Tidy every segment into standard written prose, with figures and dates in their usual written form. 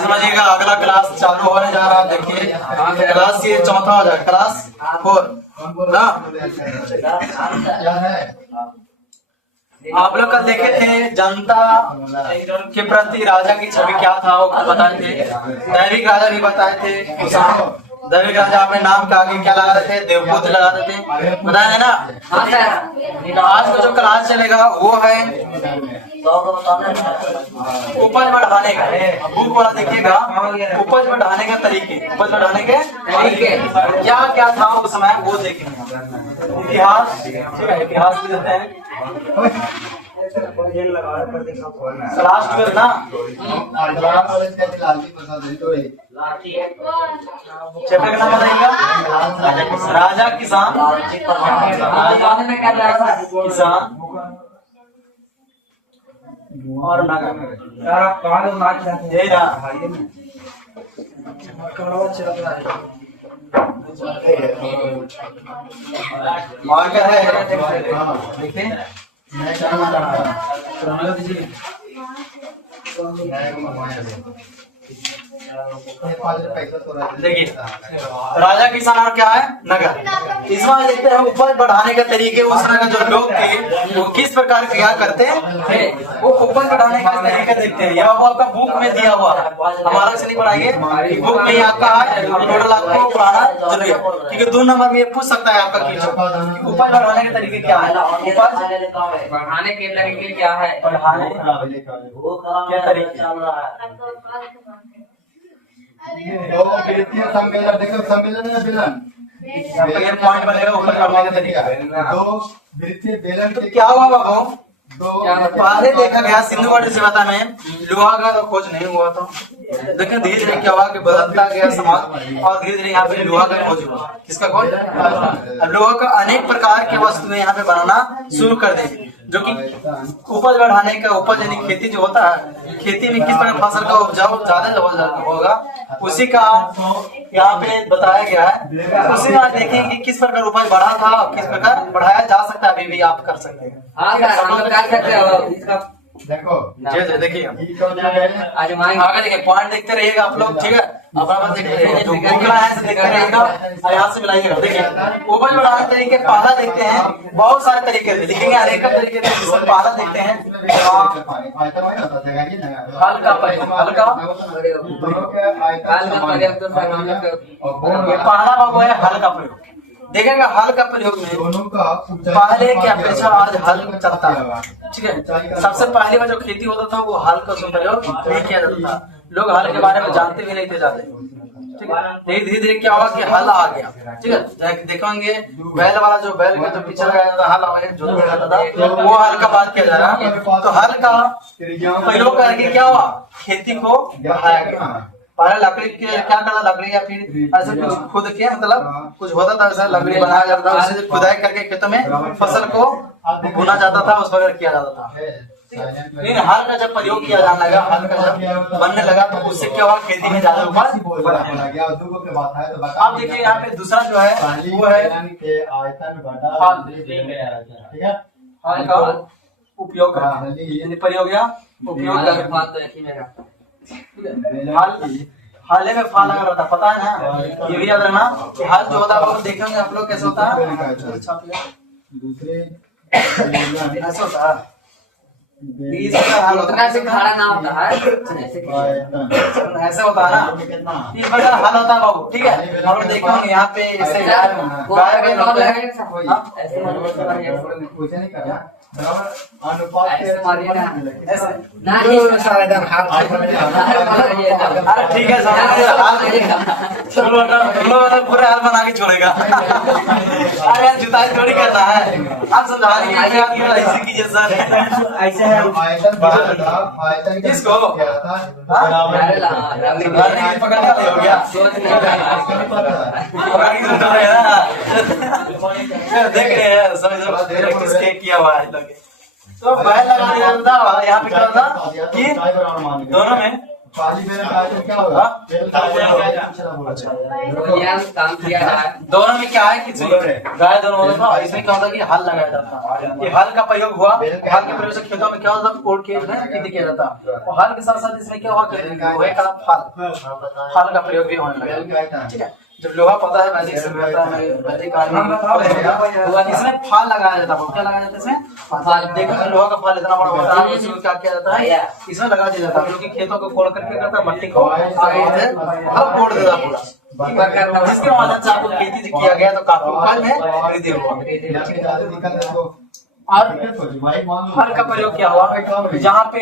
समझिएगा, अगला क्लास चालू होने जा रहा है। देखिए क्लास ये चौथा हो जाएगा, क्लास 4 ना। आप लोग कल देखे थे जनता के प्रति राजा की छवि क्या था वो बताए थे। दैविक राजा भी बताए थे। दैविक राजा अपने नाम के आगे क्या लगाते थे? देवपुत्र लगाते थे, बताया है ना। आज का जो क्लास चलेगा वो है उपज बढ़ाने का। बुक वाला देखिएगा, उपज बढ़ाने का तरीके। उपज बढ़ाने के तरीके क्या क्या था उस समय वो देखेंगे। इतिहास, ठीक है, इतिहास भी देते हैं। क्लास 12 ना, चैप्टर का नाम बताइएगा राजा किसान। किसान और नगर। यही ना और क्या है देखिए। देखिए राजा किसान और क्या है नगर। इसमें देखते हैं उपज बढ़ाने के तरीके। उस तरह के जो लोग थे वो किस प्रकार क्या करते हैं, वो उपज बढ़ाने का तरीका देखते हैं। ये आपका बुक में दिया हुआ है, हमारा से नहीं पढ़ाएंगे। बुक में आपका है, टोटल आपको पढ़ाना जरूरी है क्योंकि 2 नंबर में ये पूछ सकता है आपका कि उपज बढ़ाने के तरीके क्या है। उपज बढ़ाने के तरीके क्या है? बढ़ाने के तरीके सम्मेलन देखो, सम्मेलन है बेलन। ये पॉइंट बनेगा उपज बढ़ाने का तरीका। दो वृत्तीय बेलन तो क्या हुआ बाबू, पहले देखा गया सिंधु घाटी सभ्यता में लोहा का तो खोज नहीं हुआ था। लेकिन धीरे धीरे क्या हुआ कि बदलता गया समाज और धीरे धीरे यहाँ पे लोहा का खोज हुआ। किसका खोज? लोहा का अनेक प्रकार के वस्तुएं यहाँ पे बनाना शुरू कर दें, जो कि उपज बढ़ाने का। उपज यानी खेती जो होता है, खेती में किस प्रकार फसल का उपजाऊ ज्यादा होगा उसी का यहाँ पे बताया गया है। उसी में आज देखेंगे कि किस प्रकार उपज बढ़ा था, किस प्रकार बढ़ाया जा सकता है। अभी भी आप कर सकते हैं। देखो जी जी देखिए आजमाएंगे। आगे देखिए, पॉइंट देखते रहिएगा आप लोग, ठीक है। अपना बस देखते रहिए, जो गूगल है से देखते रहिएगा और यहाँ से मिलाइएगा। देखिए उपज बढ़ाने के तरीके पहला देखते हैं, बहुत सारे तरीके थे लिखेंगे, अनेक तरीके थे। पहला देखते हैं हल्का प्रयोग। हल्का पहला बाबू है हल्का प्रयोग। देखेगा हल का प्रयोग में पहले की अपेक्षा आज हल चलता है, ठीक है। सबसे पहले में जो खेती होता था वो हल का प्रयोग नहीं किया जाता था। लोग हल के बारे में जानते भी नहीं थे ज्यादा, ठीक है। धीरे धीरे क्या हुआ कि हल आ गया, ठीक है। देखेंगे बैल वाला जो बैल का जो पीछे लगाया जाता हल जो लगाता था वो हल का बात किया जा रहा है। तो हल का प्रयोग करके क्या हुआ, खेती को बढ़ाया गया। पहले लकड़ी के क्या करता, लकड़ी या फिर ऐसे कुछ खुद के मतलब कुछ होता था, ऐसा लकड़ी बनाया जाता था, उससे खुदाई करके खेतों में फसल को बुना जाता था, उस पर किया जाता था। फिर हल का जब प्रयोग किया जाने लगा, हल का जब बनने लगा तो उससे क्या हुआ, खेती में ज्यादा उपज। अब देखिए यहाँ पे दूसरा जो है वो है हल का उपयोग प्रयोग या उपयोग। हाले में फाल लगा रहता, पता है ना। ये भी याद रखना कि हल जो होता है वो देखेंगे आप लोग कैसे होता है। ऐसा होता है, ऐसे खड़ा ना होता है, ऐसे होता है ना। इस प्रकार हल होता है बाबू, ठीक है। हम लोग देखेंगे यहाँ पे ऐसे ठीक है, पूरे हाल बना के छोड़ेगा। अरे यार जुताई थोड़ी करना है, आप समझाने के लिए ऐसे कीजिए सर, ऐसे है किसको पकड़ने हो गया। देख रहे हैं किसके किया हुआ है। तो बैल लगा दिया था, यहाँ पे क्या था कि दोनों में पहली बेलन का आइटम क्या होगा? यह काम किया जाए। दोनों में क्या है कि गाय दोनों होता था, इसमें क्या होता है कि हल लगाया जाता है। ये हल का प्रयोग हुआ, हल के प्रयोग से खेतों में क्या होता था, कोड़ के खेती किया जाता। और हल के साथ साथ इसमें क्या हुआ, लोहे का हल का प्रयोग भी होने लगा। ठीक है, जब लोहा पता है वैदिक समय होता है, वैदिक काल में इसमें फाल लगाया जाता है। क्या लगाया जाता है इसमें? फाल। देखो लोहा का फाल इतना बड़ा होता है, इसमें क्या किया जाता है, इसमें लगा दिया जाता है, क्योंकि खेतों को कोड़ करके करता है, मट्टी को आगे इधर मतलब कोड़ देता पूरा, जिसके माध्यम से आपको खेती किया गया तो काफी उपज में वृद्धि हुआ। और हल का प्रयोग क्या हुआ, जहाँ पे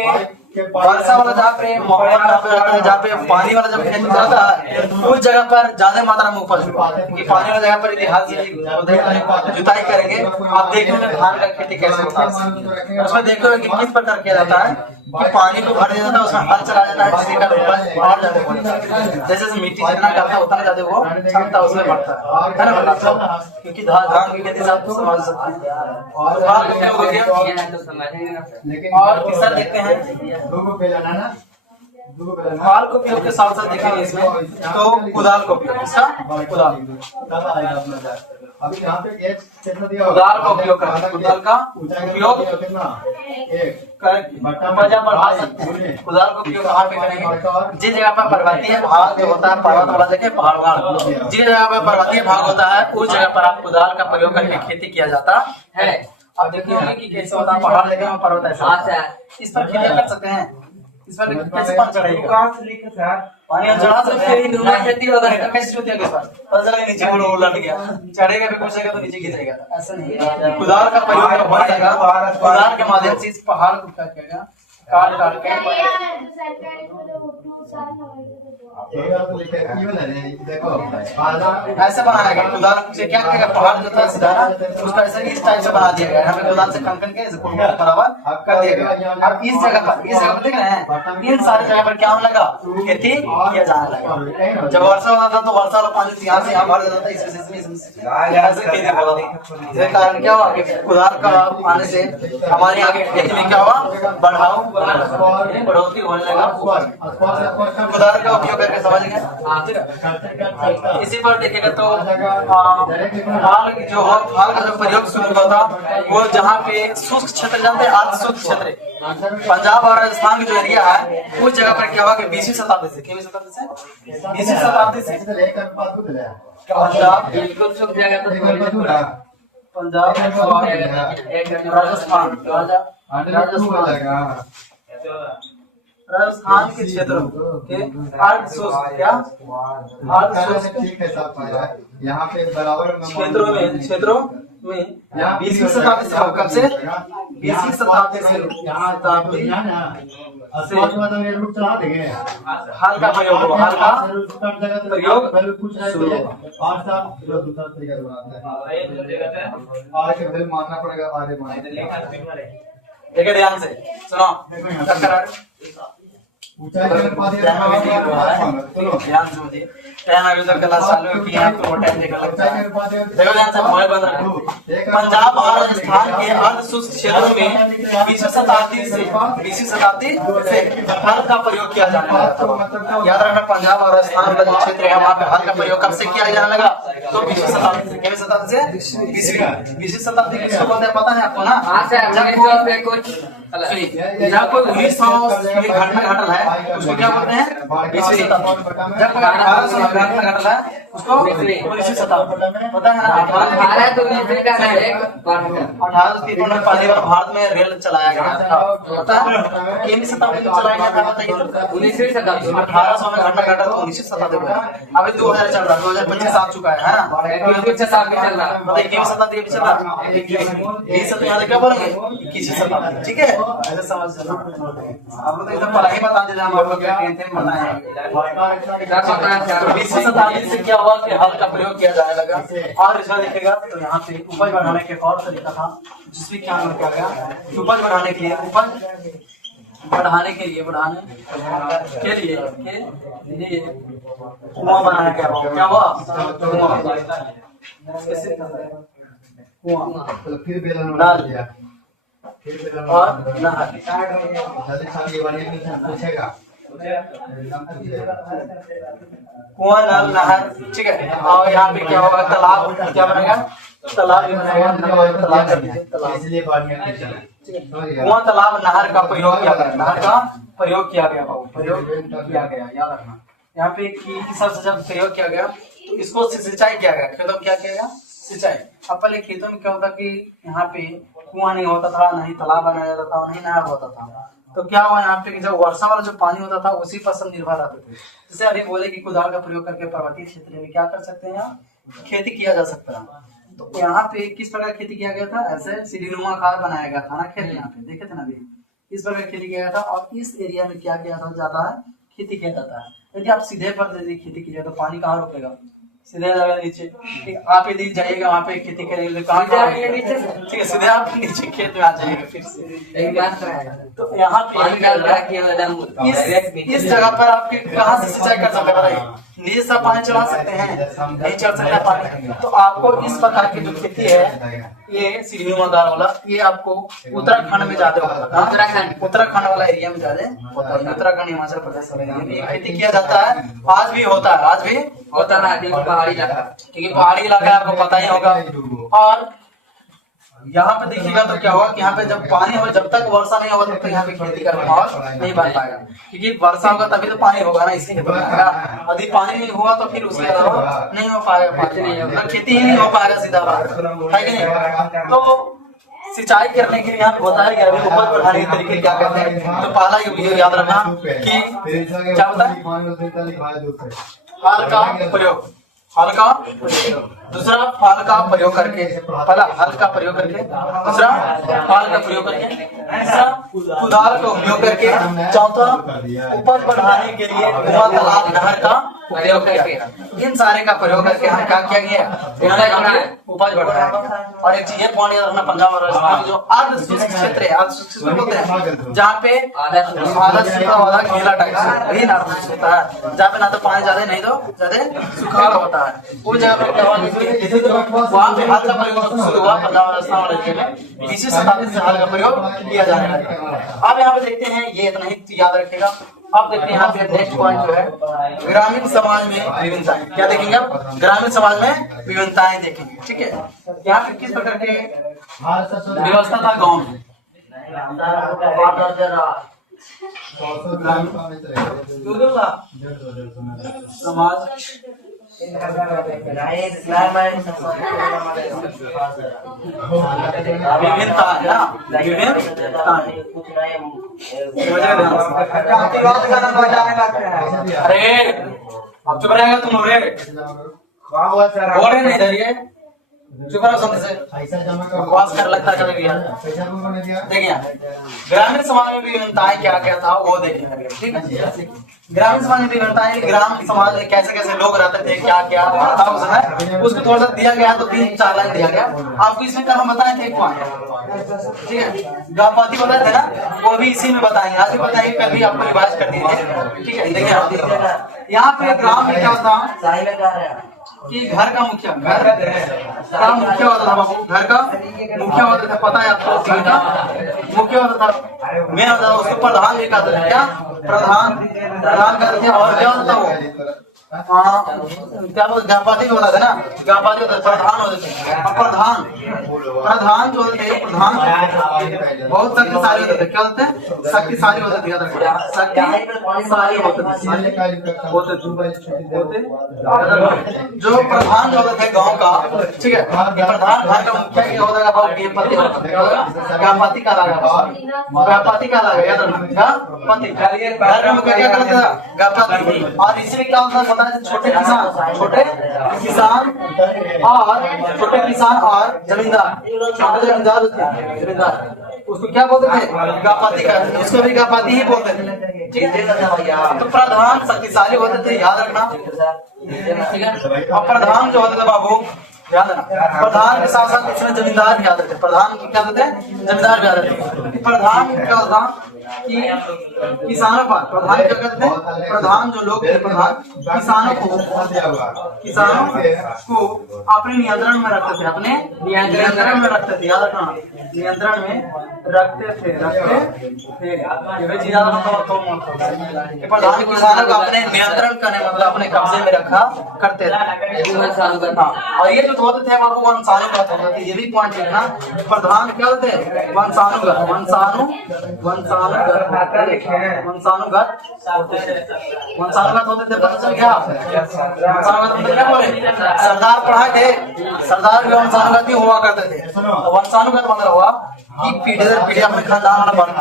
वर्षा वाला जहाँ पे माहौल रहता है, जहाँ पे पानी वाला जब खेत रहता है उस जगह पर ज्यादा मात्रा में उपज होता है। क्योंकि पानी वाला जगह पर इतिहास जुताई करेंगे, आप देखेंगे धान का खेती कैसे होता है, उसमें देखोगे कि किस प्रकार किया जाता है कि पानी को भर दिया जाता है, उसमें हल चला जाता है, जिससे का उपज और ज्यादा होता है। जैसे मिट्टी जितना करता है उतना ज्यादा वो क्षमता उसमें बढ़ता है ना बताता हूँ, क्योंकि धान की खेती से आप समझ सकते हैं। और तीसरा देखते हैं फाल को उपयोग के साथ साथ देखेंगे इसमें तो कुदाल को उपयोग, इसका कुदाल अभी यहाँ पे एक कितना दिया कुदाल का उपयोग करते हैं। कुदाल का उपयोग बढ़ा सकते हैं। कुदाल का उपयोग कहाँ पे करेंगे, जिस जगह पर पर्वतीय भाग जो होता है, पर्वत वाला जगह पहाड़, जिस जगह पर पर्वतीय भाग होता है उस जगह पर आप कुदाल का प्रयोग करके खेती किया जाता है। अब देखिए कि कैसे होता है, पहाड़ जगह में पर्वत ऐसा, इस पर खेती कर सकते हैं। इस पर कैसे पानी चढ़ेगा, पानी चढ़ा तो फिर खेती होगा, कैसे होती है इस पर पता चला नीचे उलट गया, चढ़ेगा भी कुछ जगह तो नीचे गिरेगा, ऐसा नहीं है। कुदाल का प्रयोग हो जाएगा, कुदाल के माध्यम से इस पहाड़ को क्या किया, काट काट के ऐसे बनाया गया। कुदाल से क्या किया, पहाड़ जो था सीधा उसको ऐसे इस टाइप से बना दिया गया, यहाँ पे कुदाल से खन के बराबर कर दिया गया। अब इस जगह पर देख रहे हैं, इन सारी जगह पर क्या होने लगा, खेती किया जाने लगा। जब वर्षा होता था तो वर्षा वाला पानी यहाँ से यहाँ भर जाता था, ऐसे खेती होता था। इसके कारण क्या हुआ कि कुदाल का आने से हमारे यहाँ की खेती में क्या हुआ, बढ़ोतरी होने लगा। कुदाल का उपयोग करके समझ गए। इसी पर देखेगा तो फाल का जो प्रयोग शुरू हुआ था वो जहाँ पे शुष्क क्षेत्र जानते हैं, अर्ध शुष्क क्षेत्र पंजाब और राजस्थान की जो एरिया है उस जगह पर क्या हुआ कि 20वीं शताब्दी से 20वीं शताब्दी से पंजाब बिल्कुल सूख जाएगा तो पंजाब राजस्थान के क्षेत्रों के अर्ध शुष्क क्या ठीक है सब यहाँ पे बराबर क्षेत्रों में 20वीं शताब्दी से कब से 20वीं शताब्दी से चला देंगे। हल का प्रयोग हुआ, हल का प्रयोग शुरू मानना पड़ेगा, आगे देखिए ध्यान से सुनो, ध्यान से टाइम अभी तक क्लास चालू है कि आपको टाइम देखा लगता है। देखो ध्यान से मोबाइल बंद रखो। पंजाब और राजस्थान के अर्ध शुष्क क्षेत्रों में 20वीं शताब्दी से हल का प्रयोग किया जाने लगा। याद रखना, पंजाब और राजस्थान का जो क्षेत्र है वहाँ पे हल का प्रयोग कब से किया जाने लगा, तो 20वीं शताब्दी से। कितवीं शताब्दी से 20वीं शताब्दी किसको बोलते हैं पता है आपको ना? जब कोई 1900 में घटना घटल है उसको क्या बोलते हैं, 20वीं शताब्दी। जब 1800 में घटना घटल है उसको 19वीं शताब्दी। पता है ना? 1853 में पहली बार भारत में रेल चलाया गया था, पता है? कितवीं शताब्दी में चलाया गया था बताइए? 19वीं शताब्दी। 1800 में घटना घटा तो 19वीं शताब्दी में। अभी 2000 चल रहा है, 2025 आ चुका है ना? 21वीं शताब्दी चल रहा है, मतलब 21वीं शताब्दी भी चल रहा है। 20 शताब्दी क्या बोलेंगे, 21वीं शताब्दी। ठीक है, ऐसे समझ आप लोग एकदम पढ़ाई बता दीजिए, हम आपको क्या टेंशन बताएं। 20वीं शताब्दी से क्या हुआ कि हल का प्रयोग किया जाने लगा। और इसमें देखिएगा तो यहाँ पे उपज बढ़ाने के और तरीका था, जिसमें क्या किया गया, उपज बढ़ाने के लिए कुआं बनाया गया। क्या हुआ, कुआं फिर बेलन डाल दिया, और नहर। पूछेगा कुआं, नल, नहर, ठीक है। और यहाँ पे क्या होगा, तालाब, क्या बनेगा, तालाब भी बनेगा, तालाब कर दीजिए, तालाब। इसलिए बढ़िया क्वेश्चन है। कुआं, तालाब, नहर का प्रयोग किया गया, नहर का प्रयोग किया गया बाबू, प्रयोग किया गया, याद रखना। यहाँ पे की शब्द जब प्रयोग किया गया तो इसको सिंचाई किया गया, खेतों में क्या किया गया, सिंचाई। अब पहले खेतों में क्या होता कि यहाँ पे कुआं नहीं होता था, नहीं तालाब बनाया जाता था, नहीं नहर होता था। तो क्या हुआ यहाँ पे जब वर्षा वाला जो पानी होता था उसी पर सब निर्भर रहते थे। जैसे अभी बोले कि कुदाल का प्रयोग करके पर्वतीय क्षेत्र में क्या कर सकते हैं, खेती किया जा सकता है। तो यहाँ पे किस प्रकार खेती किया गया था, ऐसे सीढ़ीनुमा आकार बनाया गया था ना खेत, यहाँ पे देखे थे ना अभी, इस प्रकार खेती किया गया था। और इस एरिया में क्या किया जाता है, खेती किया जाता है। यदि आप सीधे पर खेती कीजिए तो पानी कहाँ रुकेगा, सीधे जाएगा नीचे। आप यदि जाइएगा वहाँ पे खेती करेंगे तो कहाँ जाएंगे, नीचे। ठीक है, सीधे आप नीचे खेत में आ जाएंगे फिर से। तो यहाँ पे इस जगह पर आपके कहाँ से सिंचाई कर सकते हैं, नीचे से पानी चला सकते हैं, नहीं चल सकता पानी। तो आपको इस प्रकार की जो खेती है, ये सीढ़ीनुमादार वाला, ये आपको उत्तराखंड में ज्यादा होता है, उत्तराखंड वाला एरिया में ज्यादा होता है। उत्तराखंड, हिमाचल प्रदेश वाले एरिया में ये खेती किया जाता है, आज भी होता है, आज भी होता है, पहाड़ी इलाका, क्योंकि पहाड़ी इलाका आपको पता ही होगा। और यहाँ पे देखिएगा तो क्या होगा कि यहाँ पे जब पानी हो, जब तक वर्षा नहीं होगा तब तक यहाँ पे खेती का माहौल नहीं बन पाएगा, क्योंकि वर्षा होगा तभी तो पानी होगा ना, इसलिए यदि पानी नहीं हुआ तो फिर उसके अलावा नहीं हो पाएगा, पानी नहीं होगा, खेती ही नहीं हो पाएगा, सीधा बात है कि नहीं। तो सिंचाई करने के लिए यहाँ पे बताया गया है उपज बढ़ाने के तरीके क्या कहते हैं। तो पहला ये याद रखना कि क्या होता है, हल का प्रयोग, हल का, दूसरा फाल का प्रयोग करके, पहला हल का प्रयोग करके, दूसरा फाल का प्रयोग करके, तीसरा कुदाल का उपयोग करके, चौथा उपज बढ़ाने के लिए कुआं, तालाब, नहर का प्रयोग करके। इन सारे का प्रयोग करके हम क्या किया गया, उपज बढ़ाया। और एक चीज पॉइंट याद रखना, पंजाब और राजस्थान जो अर्ध शुष्क क्षेत्र है, अर्ध शुष्क बोलते हैं जहाँ पे आधा सूखा वाला गीला टाइप वही ना होता है, जहाँ पे ना तो पानी ज्यादा नहीं तो ज्यादा सूखा होता है। वो जगह पर क्या हुआ, वहाँ पे हल का प्रयोग शुरू हुआ पंजाब राजस्थान वाले राज्य में, 20वीं शताब्दी से हल का प्रयोग किया जाने लगा। अब यहाँ पे देखते हैं, ये इतना ही याद रखेगा। अब देखते हैं यहाँ पे नेक्स्ट पॉइंट जो है, ग्रामीण समाज में विभिन्नताएं। क्या देखेंगे आप, ग्रामीण समाज में विभिन्नताएं देखेंगे, ठीक है। यहाँ पे किस प्रकार के व्यवस्था था गाँव में, समाज विभिन्नता है ना, विभिन्नता। अरे अब चुप रहेगा तुम, रे बोल रहे नहीं इधर, ये चुप रहो समझ से, बकवास कर लगता है देखिए। ग्रामीण समाज में विभिन्नताएं क्या क्या था वो देखेंगे, ठीक है। ग्रामीण समाज में विभिन्नताएं, ग्राम समाज में कैसे कैसे लोग रहते थे, क्या क्या था उस समय, उसको थोड़ा सा दिया गया, तो 3-4 लाइन दिया गया आपको। इसमें क्या हम बताए थे, ठीक है, गांव बताए थे ना, वो भी इसी में बताएंगे, आज भी बताएंगे, कल भी आपको रिवाइज कर दिए, ठीक है। देखिए यहाँ पे ग्राम में क्या होता कि घर का मुखिया, घर का मुखिया होता था बाबू, घर का मुखिया होता था, पता है आपको, घर का मुखिया होता था, मेन होता था, उसको प्रधान भी कहते थे। क्या प्रधान, प्रधान कहते थे। और क्या होता था वो, क्या गांपाती भी होता था ना, गांपाती होता था, प्रधान होते थे। और प्रधान, प्रधान जो होते थे, प्रधान बहुत शक्तिशाली होते थे। क्या होते थे, शक्तिशाली होते थे, शक्तिशाली होते जो प्रधान जो होते थे गांव का, ठीक है। प्रधान घर का मुखिया क्या होता था, गांपाती का लगा, गांपाती का लगा, याद रखना, गांपाती घर का मुखिया क्या करता था, गांपाती। और इसमें क्या होता है, छोटे किसान, छोटे किसान और छोटे किसान और जमींदार, छोटे जमींदार होते, जमींदार उसको क्या बोलते थे, गांपाती कहते थे, उसको भी गांपाती ही बोलते थे, ठीक है। तो प्रधान शक्तिशाली होते थे, याद रखना, ठीक है। और प्रधान जो होते थे बाबू, ध्यान देना। प्रधान के साथ साथ इसमें जमींदार भी आ जाते हैं। प्रधान क्या देते हैं? जमींदार भी आ जाते हैं। प्रधान क्या होता कि किसानों पर प्रधान क्या कहते हैं? प्रधान जो लोग थे प्रधान किसानों को अपने नियंत्रण में रखते थे, अपने नियंत्रण में रखते थे। याद रखना, नियंत्रण में रखते थे। प्रधान किसानों को अपने नियंत्रण करने मतलब अपने कब्जे में रखा करते थे। और ये जो होते थे वो वंशानुगत होते थे। ये भी पॉइंट लिखना। प्रधान क्या होते थे? वंशानुगत होते थे। मतलब क्या वंशानुगत मतलब क्या बोले? सरदार पढ़ाए थे, सरदार भी वंशानुगत ही हुआ करते थे। तो वंशानुगत मतलब हुआ कि पीढ़ी दर पीढ़ी अपने खानदान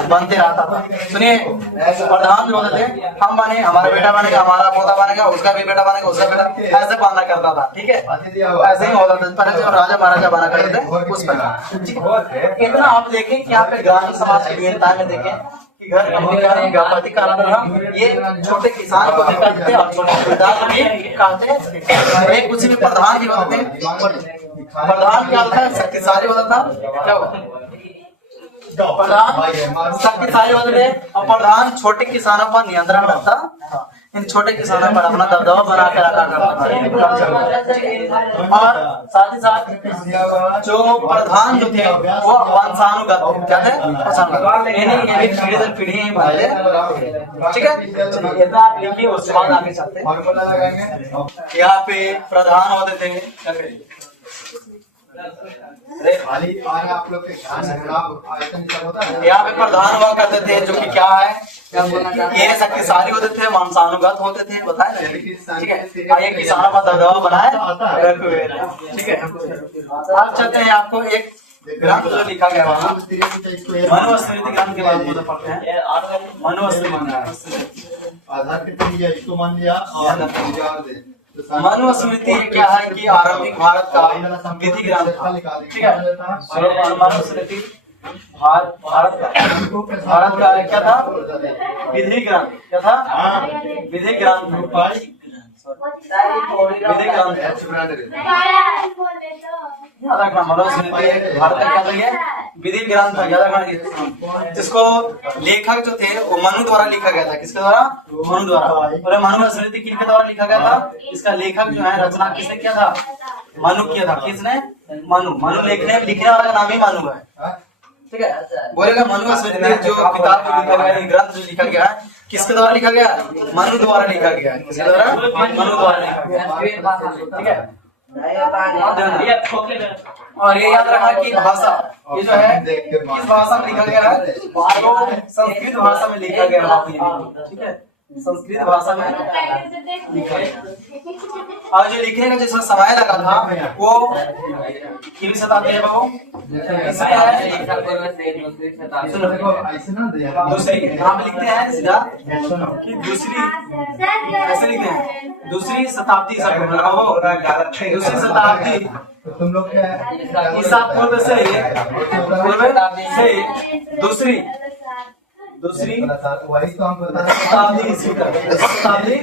बनते रहता था। सुनिए, प्रधान जो होते थे, हम बने, हमारा बेटा बनेगा, हमारा पोता बनेगा, उसका भी बेटा बनेगा, उसका बेटा, ऐसे बना करता था। ठीक है, ऐसे ही होता था। पहले जो राजा महाराजा बना करते थे उस पर इतना आप देखें कि यहाँ पे ग्रामीण समाज की विविधता में देखें कि घर का व्यापारी का ये छोटे किसान को भी कहते हैं और छोटे जमींदार भी कहते हैं। एक उसी में प्रधान भी होते थे। प्रधान क्या होता है? शक्तिशाली होता था। क्या होता है? प्रधान शक्तिशाली होते थे और प्रधान छोटे किसानों पर नियंत्रण रखता था। इन छोटे किसानों पर अपना दबदबा बना के रखा करता था। और साथ ही साथ जो प्रधान जो थे वो वंशानुगत क्या थे? वंशानुगत, ये भी पीढ़ी दर पीढ़ी ही बनते। ठीक है, ये तो आप लिखिए, उसके बाद आगे चलते हैं। यहाँ पे प्रधान होते थे। आप लोग यहाँ पे प्रधान हुआ करते थे जो कि क्या है? ये शक्तिशाली होते थे, वंशानुगत होते थे, बताए ना? ठीक है, और ये किसानों का दबदबा बनाए रखे हुए थे। ठीक है, अब चलते हैं आपको एक ग्रंथ जो लिखा गया वहाँ मनुस्मृति ग्रंथ के बारे में पढ़ते हैं। मनुस्मृति क्या है कि आरंभिक भारत का विधि ग्रंथ था। ठीक है, मनुस्मृति भारत का क्या था? विधि ग्रंथ। क्या था? विधि ग्रंथ। विधि ग्रंथ याद रखना। मनुस्मृति भारत का क्या है? विधि ग्रंथ है। याद रखना। जिसको लेखक जो थे वो मनु द्वारा लिखा गया था। किसके द्वारा? मनु द्वारा। और मनुस्मृति किसके द्वारा लिखा गया था? इसका लेखक जो है, रचना किसने किया था? मनु किया था। किसने? मनु लिखने वाला का नाम ही मनु है। ठीक है, बोलेगा मनुस्मृति जो किताब लिखा गया, ग्रंथ जो लिखा गया है, किसके द्वारा लिखा गया? मनु द्वारा लिखा गया। किसके द्वारा? मनु द्वारा लिखा गया। ठीक है, और ये याद रखना कि भाषा ये जो है किस भाषा में लिखा गया है? तो संस्कृत भाषा में लिखा गया है। ठीक है, संस्कृत भाषा में लिखा गया। और जो लिखने का जिसमें समय लगा था वो कितनी शताब्दी है बाबू? दूसरी। यहाँ पे लिखते हैं सीधा कि दूसरी, ऐसे लिखते हैं दूसरी शताब्दी। दूसरी शताब्दी तुम लोग ईसा पूर्व से दूसरी वही तो हम बता शताब्दी ईस्वी तक। शताब्दी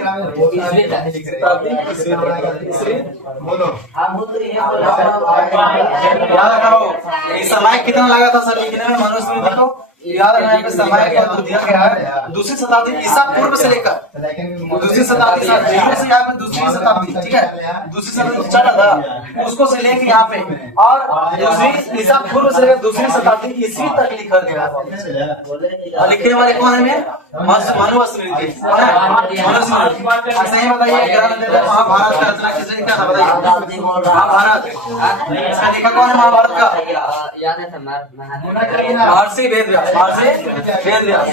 ईस्वी बोलो। याद रखो इस समय कितना लगा था सर लिखने में मनुस्मृति को? याद रखना है समय को दिया गया है दूसरी शताब्दी ईसा पूर्व से लेकर दूसरी शताब्दी से यहाँ पे दूसरी शताब्दी। ठीक है, दूसरी शताब्दी चला था उसको से लेके यहाँ पे, और दूसरी ईसा पूर्व से लेकर दूसरी शताब्दी ईस्वी तक लिखा गया। लिखने वाले कौन है? मनुस्मृति। ऐसे ही बताइए महाभारत का रचना किसने किया था? बताइए। महाभारत इसका लेखक कौन है? महाभारत का महर्षि वेदव्यास। महर्षि वेदव्यास।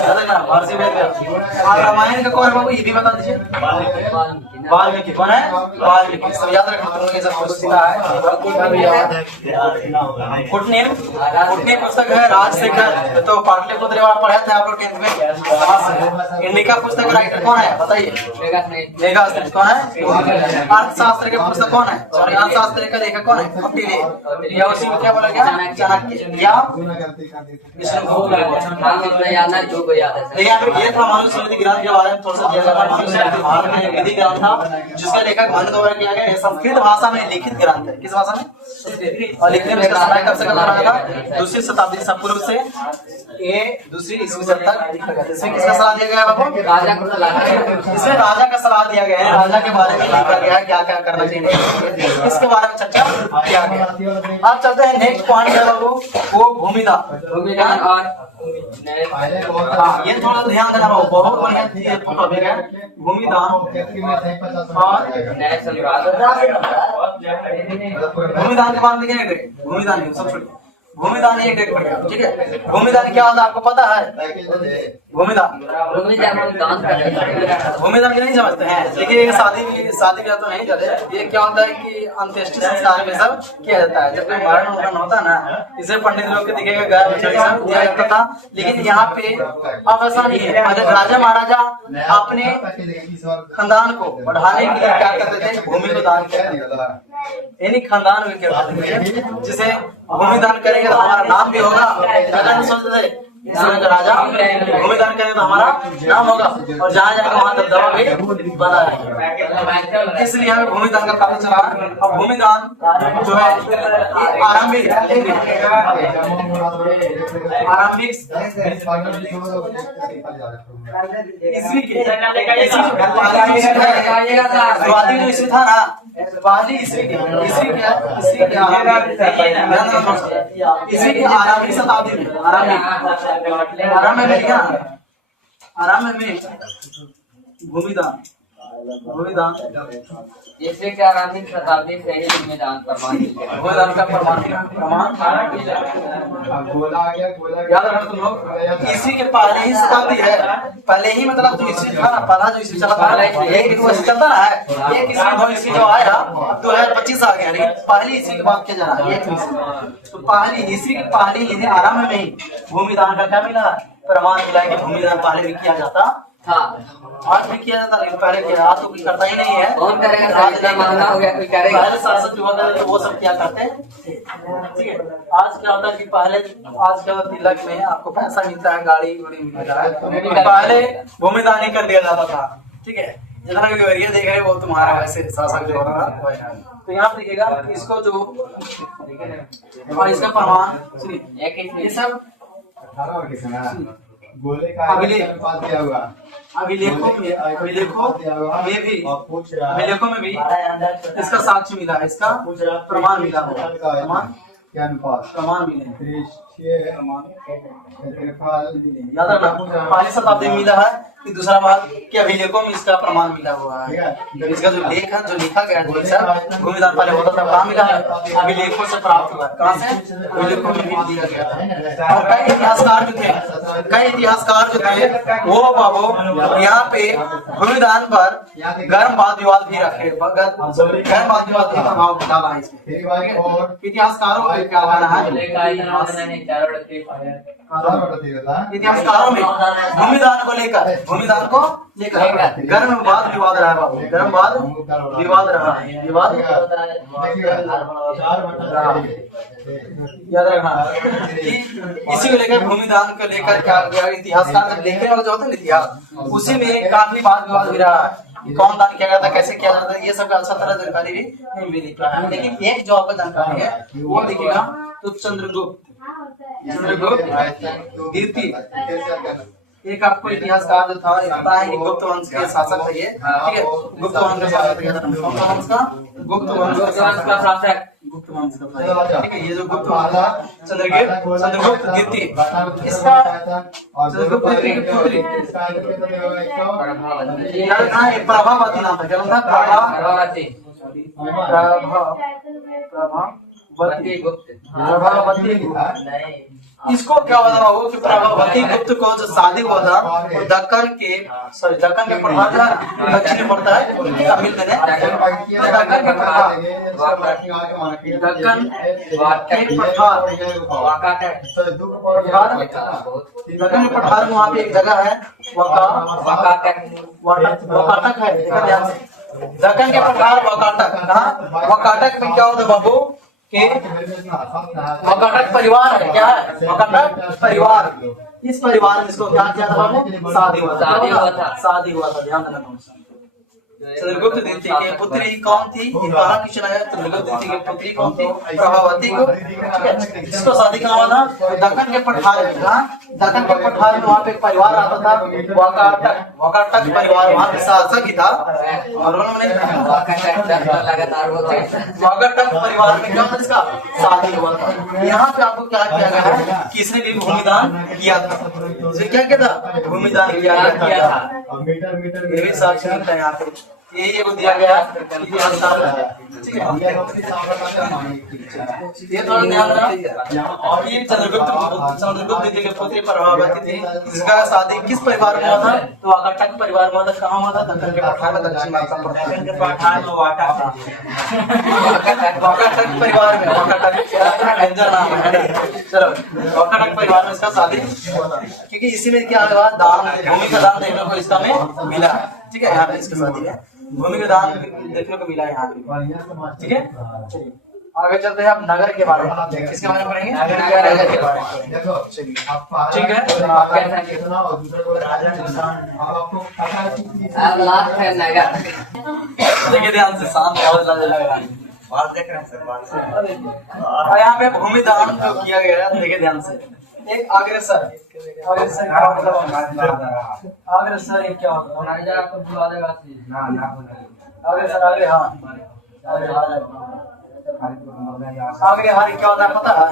और रामायण का कौन है बाबू? ये भी बता दीजिए। वाल्मीकि। कौन है? वाल्मीकि। सब याद रखना, तुम लोग ये सब पुस्तक है। कुटनीम पुस्तक है राजशेखर। तो पाटलिपुत्र पढ़े थे आप लोग 10th में। इंडिका पुस्तक का राइटर कौन है बताइए? मेगास्थनीज कौन है? अर्थशास्त्र के पुस्तक कौन है? सॉरी अर्थशास्त्र का लेखक कौन है? कौटिल्य। या उसी में क्या बोला गया? चाणक्य या ये था मनुस्मृति ग्रंथ के बारे में थोड़ा सा दिया गया था। मनुस्मृति भारत में एक विधि ग्रंथ था जिसका लेखक मनु द्वारा किया गया। संस्कृत भाषा में लिखित ग्रंथ है। किस भाषा में? और लिखने में इसका समय कब से कब बना था? दूसरी शताब्दी से पूर्व से ये दूसरी ईस्वी सदी तक लिखा गया। इसमें किसका सलाह दिया गया है बाबू? राजा को सलाह। इसमें राजा का सलाह दिया गया है। राजा के बारे में लिखा गया है क्या क्या करना चाहिए, इसके बारे में चर्चा किया गया। अब चलते हैं नेक्स्ट पॉइंट है बाबू, वो भूमिदान। और ये थोड़ा ध्यान देना बाबू, बहुत बढ़िया टॉपिक है भूमिदान और भूमिदान के बारे में लिखेंगे। भूमिदान सब छोड़िए, भूमिदान एक डेट पड़ गया। ठीक है, भूमिदान क्या होता है आपको पता है? भूमिदान भूमिदान की नहीं समझते हैं, लेकिन ये शादी ब्याह तो नहीं करते। ये क्या होता है कि अंत्येष्टि संस्कार में सब किया जाता है। जब कोई मरण होता है ना, इसे पंडित लोग के दिखेगा गाय बछड़ी सब दिया जाता था। लेकिन यहाँ पे अब ऐसा नहीं है। राजा महाराजा अपने खानदान को बढ़ाने के लिए क्या करते थे? भूमि को दान किया। यानी खानदान में क्या जिसे भूमिदान करेंगे तो हमारा नाम भी होगा। राजा सोचते थे राजा भूमिदान करेंगे तो हमारा नाम होगा और जहाँ जाएंगे वहाँ दबदबा भी बना रहेगा। इसलिए हमें भूमिदान का पता चला। अब भूमिदान जो है आरंभिक ईस्वी के शुरुआती जो ईस्वी था ना, पहली ईस्वी की आरंभिक शताब्दी में आरंभ में क्या? आरंभ में भूमिदान जैसे कि आरंभिक शताब्दी से ही भूमिदान भूमिदान का प्रमाण याद रखना तुम लोग। इसी के पहले ही शताब्दी है, पहले ही मतलब जो ईस्वी था, पहला जो ईस्वी चला था एक चलता रहा है। एक ईस्वी दो ईस्वी जो आया 2025 आ गया, लेकिन पहली ईस्वी की बात किया जा रहा है। एक ईस्वी तो पहली ईस्वी की पहली ही आरंभ में ही भूमिदान का क्या मिला? प्रमाण मिला कि भूमिदान पहले भी किया जाता था। आज भी किया जाता, लेकिन पहले किया। आज तो कोई करता ही नहीं है। कौन करेगा? आज महंगा हो गया, कोई करेगा? पहले शासक जो होता है वो सब क्या करते हैं। ठीक है, आज क्या होता है कि पहले आज क्या तिलक में आपको पैसा मिलता है, गाड़ी मिलता है। पहले भूमिदान ही कर दिया जाता था। ठीक है, जितना भी वरिया देख रहे वो तुम्हारा वैसे शासक जो होता है। तो यहाँ पे देखिएगा इसको जो और इसका प्रमाण ये सब अभिलेखों में भी इसका साक्ष्य मिला है, इसका प्रमाण मिला है। प्रमाण मिले याद रखना। पहली शताब्दी में मिला है कि दूसरा बात कि अभिलेखों में इसका प्रमाण मिला हुआ है। इसका जो लेख है, जो लिखा गया है भूमिदान पहले होता था, कहाँ मिला है? अभिलेखों से प्राप्त हुआ। कहाँ से? अभिलेखों में भी दिया गया था। और कई इतिहासकार जो थे वो बाबू यहाँ पे भूमिदान पर गर्म वाद विवाद भी रखे, गर्म वाद विवाद भी प्रभाव डाला है इसमें। इतिहासकारों का क्या कहना है? इतिहासकारों में भूमिदान को लेकर गर्म वाद विवाद रहा बाबू, गर्म वाद विवाद रहा है। विवाद याद रखना। इसी को लेकर भूमिदान को लेकर क्या इतिहासकार जब लिखने वाला जो होता है इतिहास, उसी में काफी वाद विवाद भी रहा है। कौन दान किया जाता है, कैसे किया जाता है, ये सब अच्छा तरह जानकारी भी नहीं मिली। लेकिन एक जो आपको जानकारी है वो देखिएगा तो चंद्रगुप्त द्वितीय एक आपको इतिहासकार जो था पता है कि गुप्त वंश के शासक थे ये। ठीक है, गुप्त वंश का शासक गुप्त वंश का ठीक है। ये जो गुप्त वंश था चंद्रगुप्त द्वितीय, इसका चंद्रगुप्त द्वितीय की पुत्री प्रभावती नाम था। क्या नाम था? प्रभावती वती गुप्त प्रभावती नहीं इसको क्या हुआ था बाबू कि प्रभावती गुप्त को जो शादी हुआ था वो दक्कन के पठार था दक्षिण में पड़ता है तमिल में दक्कन के पठार दक्कन के पठार दक्कन के पठार में वहाँ पे एक जगह है वकाटक है, देखा ध्यान से। दक्कन के पठार वकाटक, कहाँ वकाटक में क्या होता है बाबू कि वकाटक परिवार है, क्या है वकाटक परिवार। इस परिवार में इसको क्या किया था बाबू? शादी हुआ था। ध्यान देना। चंद्रगुप्त द्वितीय की पुत्री कौन थी? कहा क्वेश्चन आया। चंद्रगुप्त द्वितीय की पुत्री कौन थी? प्रभावती को। जिसको शादी कहाँ हुआ था? दक्कन के पठार में। दक्कन के पठार में वहाँ पे एक परिवार आता था वकाटक परिवार, वहाँ पे शासक ही था और उन्होंने वकाटक परिवार में क्या था इसका शादी हुआ था। यहाँ पे आपको क्या किया गया है? किसने भी भूमिदान किया था? क्या किया था? भूमिदान किया था। ये भी साक्ष्य है यहाँ पे, ये को दिया गया। ठीक है, ये थोड़ा ध्यान रखना। और ये चंद्रगुप्त द्वितीय की पुत्री प्रभावती थी, जिसका शादी किस परिवार में हुआ था? तो वकाटक परिवार में हुआ था। कहाँ हुआ था? दक्कन के पठार में, दक्षिण भारत में। वकाटक परिवार में, वकाटक नाम है। चलो, वकाटक परिवार में इसका शादी हुआ था, क्योंकि इसी में क्या हुआ? दान, भूमि का दान देखने को इसका में मिला है। ठीक है, यहाँ पे इसके शादी में भूमि का दान देखने को मिला है यहाँ पे। ठीक है, चलिए आगे चलते हैं। आप नगर के बारे में, किसके बारे में पढ़ेंगे? नगर के बारे में। ठीक है, देखिए ध्यान से, शांत देख रहे हैं सर। और यहाँ पे भूमि दान जो किया गया है, देखिए ध्यान से। एक अग्रसर क्या अग्रसर क्या होता है? अग्रसर अग्रहार क्या होता है पता है?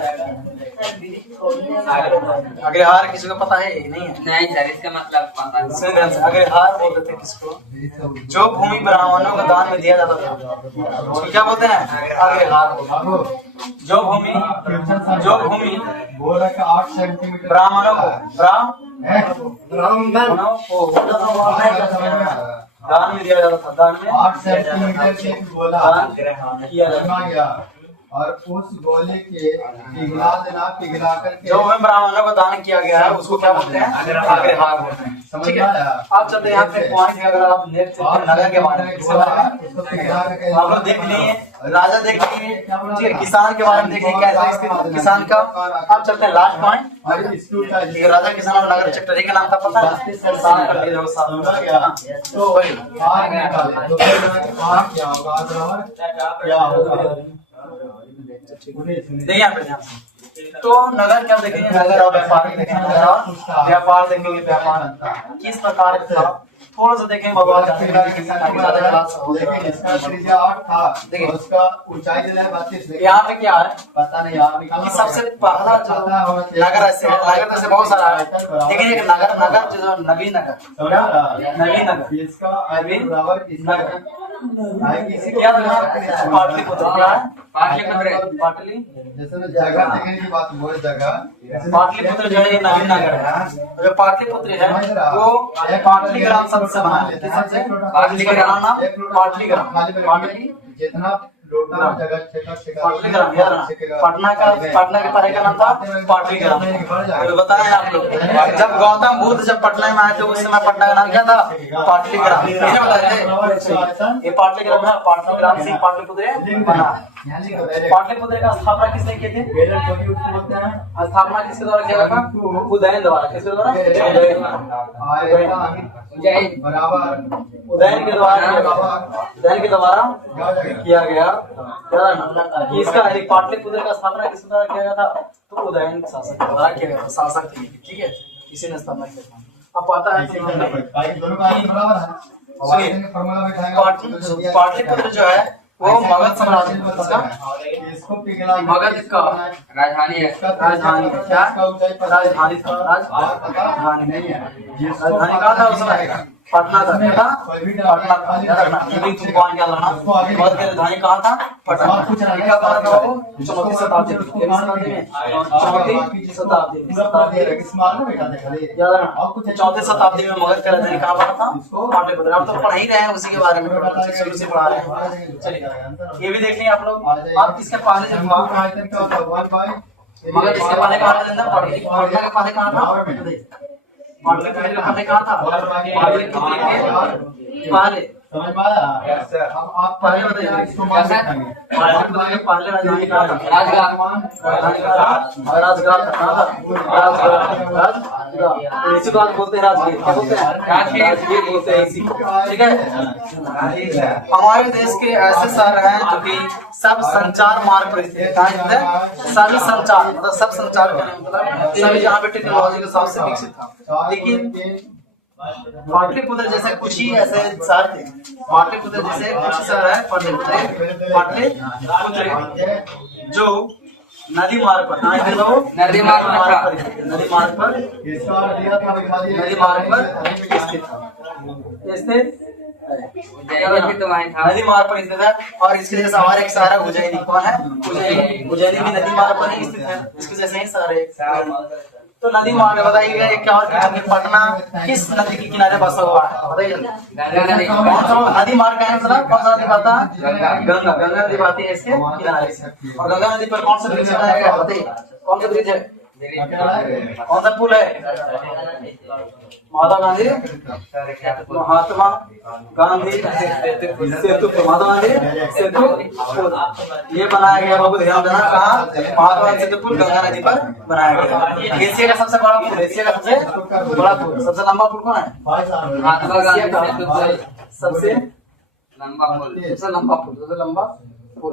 अग्रहार किसी को पता है? नहीं है। नहीं सर, इसका मतलब पता नहीं। अग्रहार बोलते थे किसको? जो भूमि ब्राह्मणों को दान में दिया जाता था, उसको क्या बोलते हैं? अग्रहार। जो भूमि 8 सेंटीमीटर ब्राह्मणों को दान में दिया जाता था। दान में 8 सेंटीमीटर के गोला किया जाता गया और उस गोले के पिघला करके जो ब्राह्मणों को दान किया गया है उसको क्या बोलते हैं? अग्रहार बोलते हैं। ठीक है, आप चलते यहाँ पे पॉइंट। अगर आप नेक्स्ट नगर के बारे में आप लोग देख लिए, राजा देख लिए, ठीक है, किसान के बारे में देख लिए क्या किसान का। आप चलते हैं लास्ट पॉइंट। राजा किसान और नगर चैप्टर का नाम था पता है? देखिए यहाँ पे ध्यान से। तो नगर क्या देखेंगे? नगर और व्यापार देखेंगे। नगर और व्यापार देखेंगे। व्यापार किस प्रकार का थोड़ा सा देखें भगवान देखिए उसका ऊंचाई जो है 32 यहाँ पे क्या है पता नहीं यार। सबसे पहला जो नगर ऐसे नगर ऐसे बहुत सारा है, लेकिन एक नगर जो नवीन नगर इसका बराबर क्या पाटलिपुत्र क्या है? पाटली जैसे जगह देखने की बात वो जगह पाटलिपुत्र जो है ये नवीन नगर है। जो पाटलिपुत्र है वो पाटलीग्राम शब्द से बना है। पाटलीग्राम नाम पाटली जितना जगह पाटलीग्राम पटना के पहले का नाम था पाटलीग्राम। बताएं आप लोग, जब गौतम बुद्ध जब पटना में आए थे उस समय पटना का नाम क्या था? पाटलीग्राम। ये पाटलीग्राम है। पाटलीग्राम से पाटलिपुत्र बना है। पाटलिपुत्र का स्थापना किसने किए थे? स्थापना किसके द्वारा किया था? उदयन द्वारा। किसके द्वारा? उदयन के द्वारा किया गया। इसका पाटलिपुत्र का स्थापना किसके द्वारा किया गया था? तो उदयन शासक द्वारा किया गया था। शासक थे, ठीक है, इसी ने स्थापना किया था। अब पता है पाटलिपुत्र जो है वो मगध साम्राज्य मगध इसका राजधानी है। राजधानी क्या? राजधानी कहा था उस समय? पटना था, क्या था? पटना था, याद रखना। ये भी तुम पॉइंट याद रखना। भारत की राजधानी कहाँ था? पटना। ये कब बना था वो? 4वीं शताब्दी में। 4वीं शताब्दी में। याद रखना। 4वीं शताब्दी में मगध की राजधानी कहाँ बना था? पाटलिपुत्र। अब तो पढ़ ही रहे हैं उसी के बारे में, शुरू से पढ़ा रहे हैं। चलिए ये भी देख लें आप लोग। आप किसके पहले जब हुआ मगर इसके पहले कहाँ था? पटना के पहले कहाँ था? पाटलिपुत्र के पहले कहाँ था? पाटलिपुत्र के पहले समझ में आया? अब आप पहले बताइए इसको मान देंगे। पाटलिपुत्र के पहले राजधानी कहाँ था? राजधानी कहाँ था? राजगृह था, कहाँ था? राजगृह। इसी को आप बोलते हैं राजगीर। क्या बोलते हैं? राजगीर बोलते हैं इसी को। ठीक है। हमारे देश के ऐसे शहर हैं जो कि सब संचार मार्ग पर स्थित है। सभी संचार मतलब सब संचार का मतलब सभी जहाँ पे टेक्नोलॉजी के हिसाब से विकसित था। लेकिन पाटलिपुत्र जैसे कुछ ही ऐसे शहर थे। पाटलिपुत्र जैसे कुछ शहर है पाटलिपुत्र जो नदी मार्ग पर नदी मार्ग पर नदी मार्ग पर स्थित नदी मार्ग पर स्थित है। और इसके जैसे हमारे एक शहर है उज्जैनी। कौन है? उज्जैनी। उज्जैनी भी नदी मार्ग पर ही स्थित है। इसके जैसे ही शहर है। तो नदी मार्ग बताइएगा क्या और पटना किस नदी के किनारे बसा हुआ है? बताइए। कौन सा नदी मार्ग है? मतलब कौन सा नदी बहता है? गंगा। गंगा नदी बहती है इसके किनारे से। और गंगा नदी पर कौन सा ब्रिज बनाया गया? बताइए कौन सा ब्रिज है? कौन सा पुल है? महात्मा गांधी सेतु। महात्मा गांधी सेतु ये बनाया गया। बाबू ध्यान देना, कहाँ? महात्मा गांधी सेतु पुल गंगा नदी पर बनाया गया। एशिया का सबसे बड़ा पुल, एशिया का सबसे बड़ा पुल, सबसे लंबा पुल कौन है? महात्मा गांधी सेतु पुल सबसे लंबा पुल। सबसे लंबा पुल, सबसे लंबा पुल। और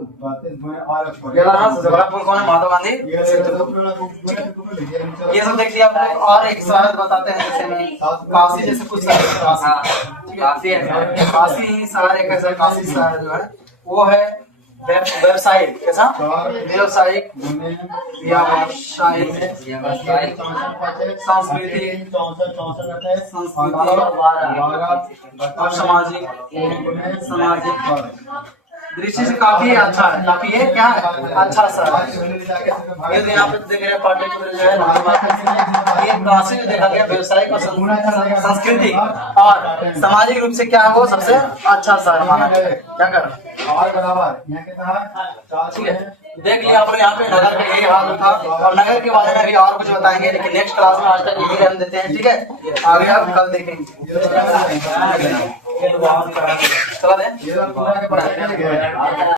सबसे बड़ा पुल कौन है? महात्मा गांधी सेतु। ये सब देख लिया आप लोग। और एक शहर बताते हैं जैसे में काशी जैसे कुछ शहर। काशी है। काशी शहर एक ऐसा काशी शहर जो है वो है व्यवसायिक। कैसा? व्यवसायिक सांस्कृतिक और सामाजिक दृष्टि से काफी अच्छा है। काफी है क्या है? अच्छा सर। ये तो यहाँ पे देख रहे हैं पाटलिपुत्र जो है ये काशी जो देखा गया व्यवसायिक और सांस्कृतिक और सामाजिक रूप से क्या है वो सबसे अच्छा शहर माना गया। क्या कर और बराबर यहाँ कितना है? ठीक है। देख लिया आप लोग यहाँ पे नगर का यही हाल था। और नगर के बारे में भी और कुछ बताएंगे लेकिन नेक्स्ट क्लास में आज तक यही ध्यान देते हैं। ठीक है, आगे आप कल देखेंगे। चला दें।